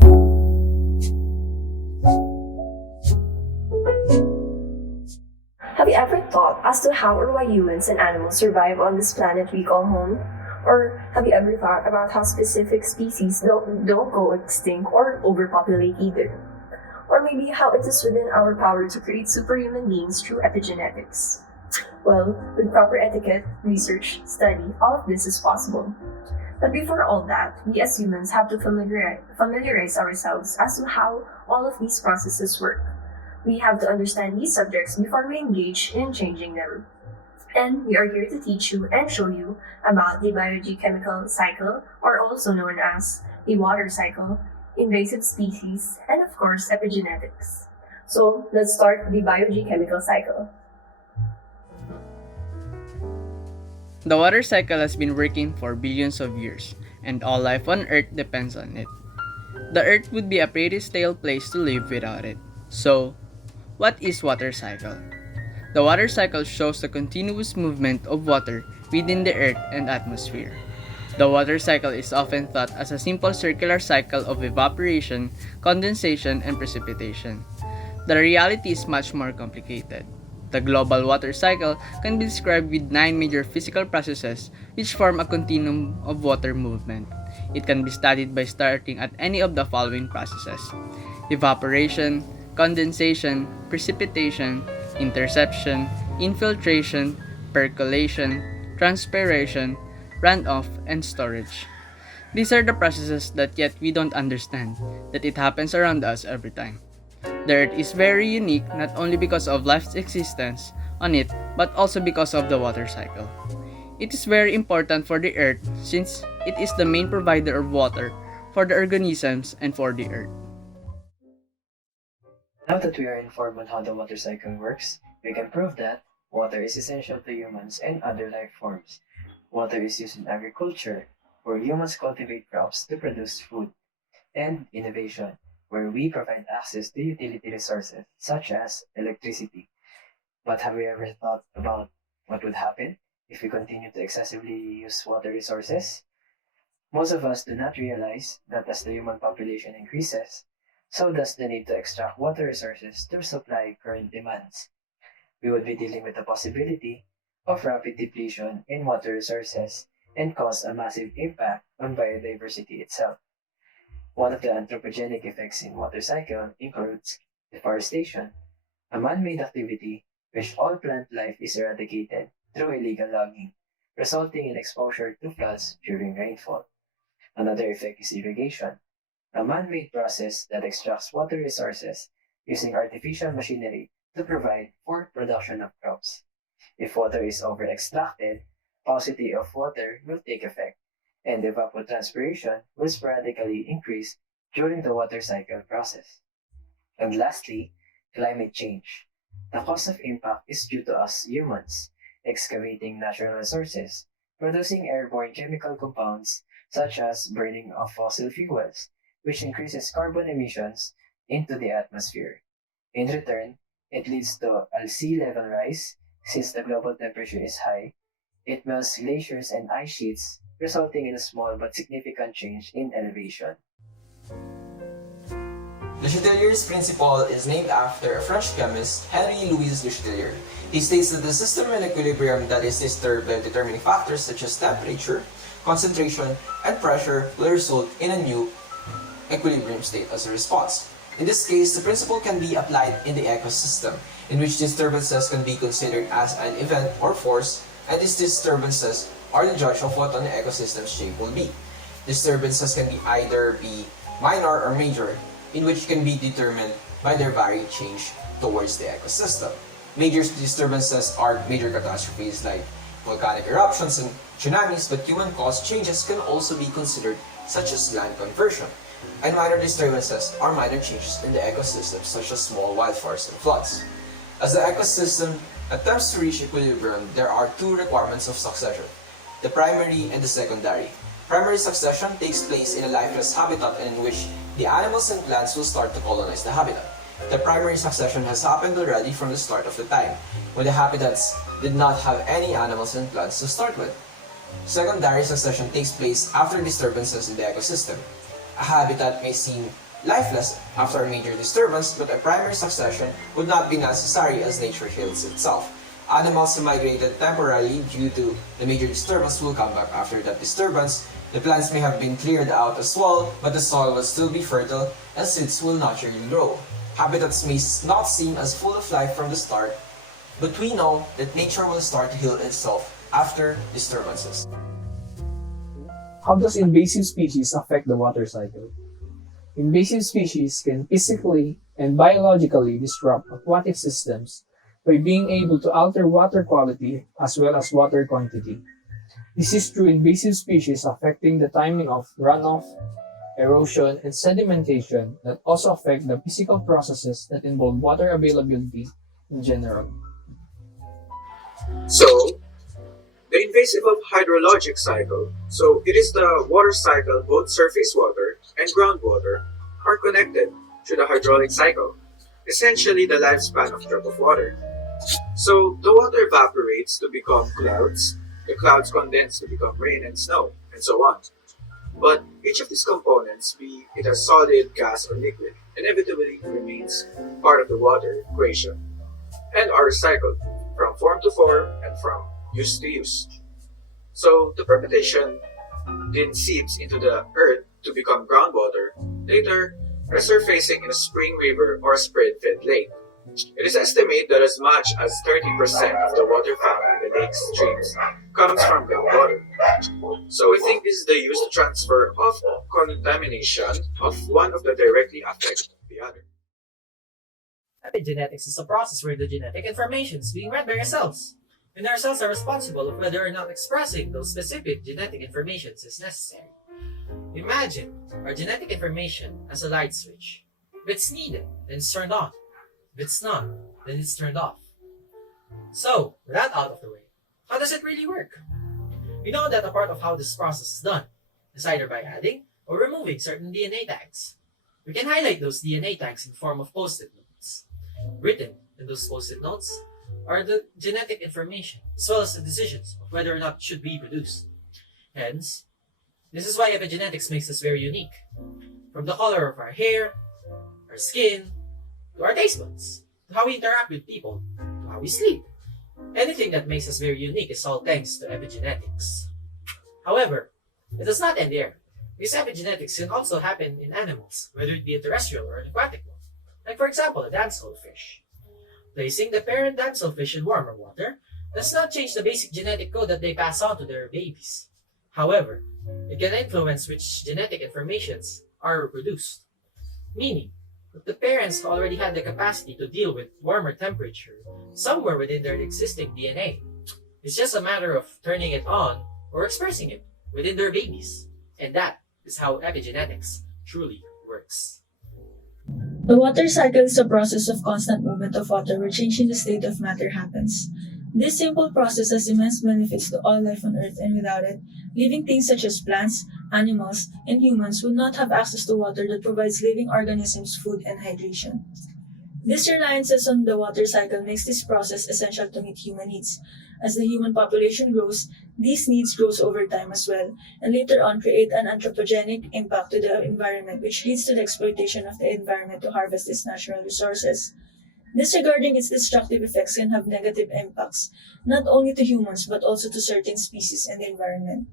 Have you ever thought as to how or why humans and animals survive on this planet we call home? Or have you ever thought about how specific species don't go extinct or overpopulate either? Or maybe how it is within our power to create superhuman beings through epigenetics? Well, with proper etiquette, research, study, all of this is possible. But before all that, we as humans have to familiarize ourselves as to how all of these processes work. We have to understand these subjects before we engage in changing them. And we are here to teach you and show you about the biogeochemical cycle, or also known as the water cycle, invasive species, and of course, epigenetics. So let's start the biogeochemical cycle. The water cycle has been working for billions of years, and all life on Earth depends on it. The Earth would be a pretty stale place to live without it. So, what is water cycle? The water cycle shows the continuous movement of water within the Earth and atmosphere. The water cycle is often thought as a simple circular cycle of evaporation, condensation, and precipitation. The reality is much more complicated. The global water cycle can be described with 9 major physical processes which form a continuum of water movement. It can be studied by starting at any of the following processes: evaporation, condensation, precipitation, interception, infiltration, percolation, transpiration, runoff, and storage. These are the processes that yet we don't understand, that it happens around us every time. The Earth is very unique not only because of life's existence on it, but also because of the water cycle. It is very important for the Earth since it is the main provider of water for the organisms and for the Earth. Now that we are informed on how the water cycle works, we can prove that water is essential to humans and other life forms. Water is used in agriculture, where humans cultivate crops to produce food, and innovation, where we provide access to utility resources such as electricity. But have we ever thought about what would happen if we continue to excessively use water resources? Most of us do not realize that as the human population increases, so does the need to extract water resources to supply current demands. We would be dealing with the possibility of rapid depletion in water resources and cause a massive impact on biodiversity itself. One of the anthropogenic effects in water cycle includes deforestation, a man-made activity which all plant life is eradicated through illegal logging, resulting in exposure to floods during rainfall. Another effect is irrigation, a man-made process that extracts water resources using artificial machinery to provide for production of crops. If water is over-extracted, paucity of water will take effect, and evapotranspiration will sporadically increase during the water cycle process. And lastly, climate change. The cause of impact is due to us humans, excavating natural resources, producing airborne chemical compounds such as burning of fossil fuels, which increases carbon emissions into the atmosphere. In return, it leads to a sea level rise since the global temperature is high. It melts glaciers and ice sheets, resulting in a small but significant change in elevation. Le Chatelier's principle is named after a French chemist, Henri Louis Le Chatelier. He states that the system and equilibrium that is disturbed by determining factors such as temperature, concentration, and pressure will result in a new equilibrium state as a response. In this case, the principle can be applied in the ecosystem, in which disturbances can be considered as an event or force, and these disturbances are the judge of what an ecosystem's shape will be. Disturbances can either be minor or major, in which can be determined by their varied change towards the ecosystem. Major disturbances are major catastrophes like volcanic eruptions and tsunamis, but human-caused changes can also be considered, such as land conversion. And minor disturbances are minor changes in the ecosystem, such as small wildfires and floods. As the ecosystem attempts to reach equilibrium, there are two requirements of succession: the primary and the secondary. Primary succession takes place in a lifeless habitat in which the animals and plants will start to colonize the habitat. The primary succession has happened already from the start of the time, when the habitats did not have any animals and plants to start with. Secondary succession takes place after disturbances in the ecosystem. A habitat may seem lifeless after a major disturbance, but a primary succession would not be necessary as nature heals itself. Animals who migrated temporarily due to the major disturbance will come back after that disturbance. The plants may have been cleared out as well, but the soil will still be fertile and seeds will naturally grow. Habitats may not seem as full of life from the start, but we know that nature will start to heal itself after disturbances. How does invasive species affect the water cycle? Invasive species can physically and biologically disrupt aquatic systems by being able to alter water quality as well as water quantity. This is through invasive species affecting the timing of runoff, erosion, and sedimentation that also affect the physical processes that involve water availability in general. So, the invasive of hydrologic cycle. So, it is the water cycle, both surface water and groundwater are connected to the hydraulic cycle, essentially the lifespan of drop of water. So, the water evaporates to become clouds, the clouds condense to become rain and snow, and so on. But each of these components, be it a solid, gas, or liquid, inevitably remains part of the water equation and are recycled from form to form and from use to use. So the precipitation then seeps into the earth to become groundwater, later resurfacing in a spring, river, or a spring-fed lake. It is estimated that as much as 30% of the water found in the lake's streams comes from groundwater. So we think this is the use to transfer of contamination of one of the directly affect the other. Epigenetics is a process where the genetic information is being read by our cells, and our cells are responsible of whether or not expressing those specific genetic informations is necessary. Imagine our genetic information as a light switch. If it's needed, then it's turned on. If it's not, then it's turned off. So, with that out of the way, how does it really work? We know that a part of how this process is done is either by adding or removing certain DNA tags. We can highlight those DNA tags in form of post-it notes. Written in those post-it notes are the genetic information, as well as the decisions of whether or not it should be produced. Hence, this is why epigenetics makes us very unique. From the color of our hair, our skin, to our taste buds, to how we interact with people, to how we sleep. Anything that makes us very unique is all thanks to epigenetics. However, it does not end there, because epigenetics can also happen in animals, whether it be a terrestrial or an aquatic one. Like for example, a damselfish. Placing the parent damselfish in warmer water does not change the basic genetic code that they pass on to their babies. However, it can influence which genetic informations are reproduced. Meaning, that the parents already had the capacity to deal with warmer temperature somewhere within their existing DNA. It's just a matter of turning it on or expressing it within their babies. And that is how epigenetics truly works. The water cycle is a process of constant movement of water where change in the state of matter happens. This simple process has immense benefits to all life on Earth, and without it, living things such as plants, animals, and humans would not have access to water that provides living organisms food and hydration. This reliance on the water cycle makes this process essential to meet human needs. As the human population grows, these needs grow over time as well, and later on create an anthropogenic impact to the environment, which leads to the exploitation of the environment to harvest its natural resources. Disregarding its destructive effects can have negative impacts, not only to humans but also to certain species and the environment.